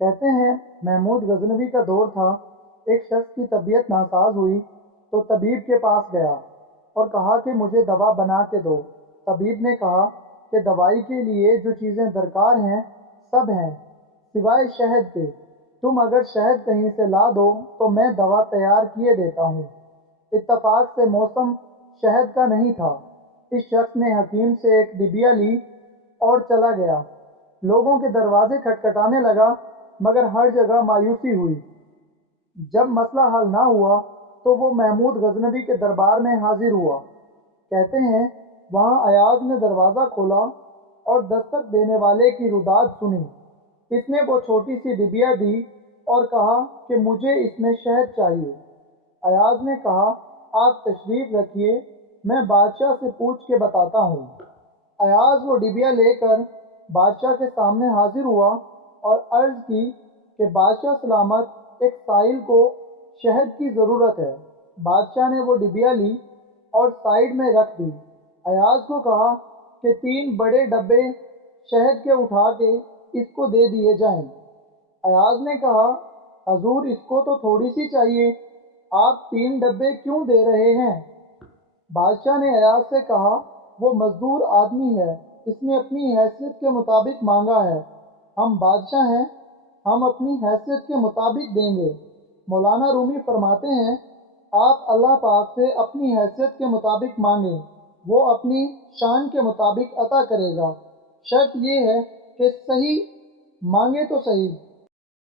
کہتے ہیں محمود غزنوی کا دور تھا، ایک شخص کی طبیعت ناساز ہوئی تو طبیب کے پاس گیا اور کہا کہ مجھے دوا بنا کے دو۔ طبیب نے کہا کہ دوائی کے لیے جو چیزیں درکار ہیں سب ہیں سوائے شہد کے، تم اگر شہد کہیں سے لا دو تو میں دوا تیار کیے دیتا ہوں۔ اتفاق سے موسم شہد کا نہیں تھا۔ اس شخص نے حکیم سے ایک ڈبیا لی اور چلا گیا۔ لوگوں کے دروازے کھٹکھٹانے لگا مگر ہر جگہ مایوسی ہوئی۔ جب مسئلہ حل نہ ہوا تو وہ محمود غزنوی کے دربار میں حاضر ہوا۔ کہتے ہیں وہاں ایاز نے دروازہ کھولا اور دستک دینے والے کی رداد سنی۔ اس نے وہ چھوٹی سی ڈبیا دی اور کہا کہ مجھے اس میں شہد چاہیے۔ ایاز نے کہا آپ تشریف رکھیے، میں بادشاہ سے پوچھ کے بتاتا ہوں۔ ایاز وہ ڈبیا لے کر بادشاہ کے سامنے حاضر ہوا اور عرض کی کہ بادشاہ سلامت، ایک سائل کو شہد کی ضرورت ہے۔ بادشاہ نے وہ ڈبیا لی اور سائیڈ میں رکھ دی۔ ایاز کو کہا کہ 3 بڑے ڈبے شہد کے اٹھا کے اس کو دے دیے جائیں۔ ایاز نے کہا حضور اس کو تو تھوڑی سی چاہیے، آپ 3 ڈبے کیوں دے رہے ہیں؟ بادشاہ نے ایاز سے کہا وہ مزدور آدمی ہے، اس نے اپنی حیثیت کے مطابق مانگا ہے، ہم بادشاہ ہیں، ہم اپنی حیثیت کے مطابق دیں گے۔ مولانا رومی فرماتے ہیں آپ اللہ پاک سے اپنی حیثیت کے مطابق مانگیں، وہ اپنی شان کے مطابق عطا کرے گا، شرط یہ ہے کہ صحیح مانگے تو صحیح۔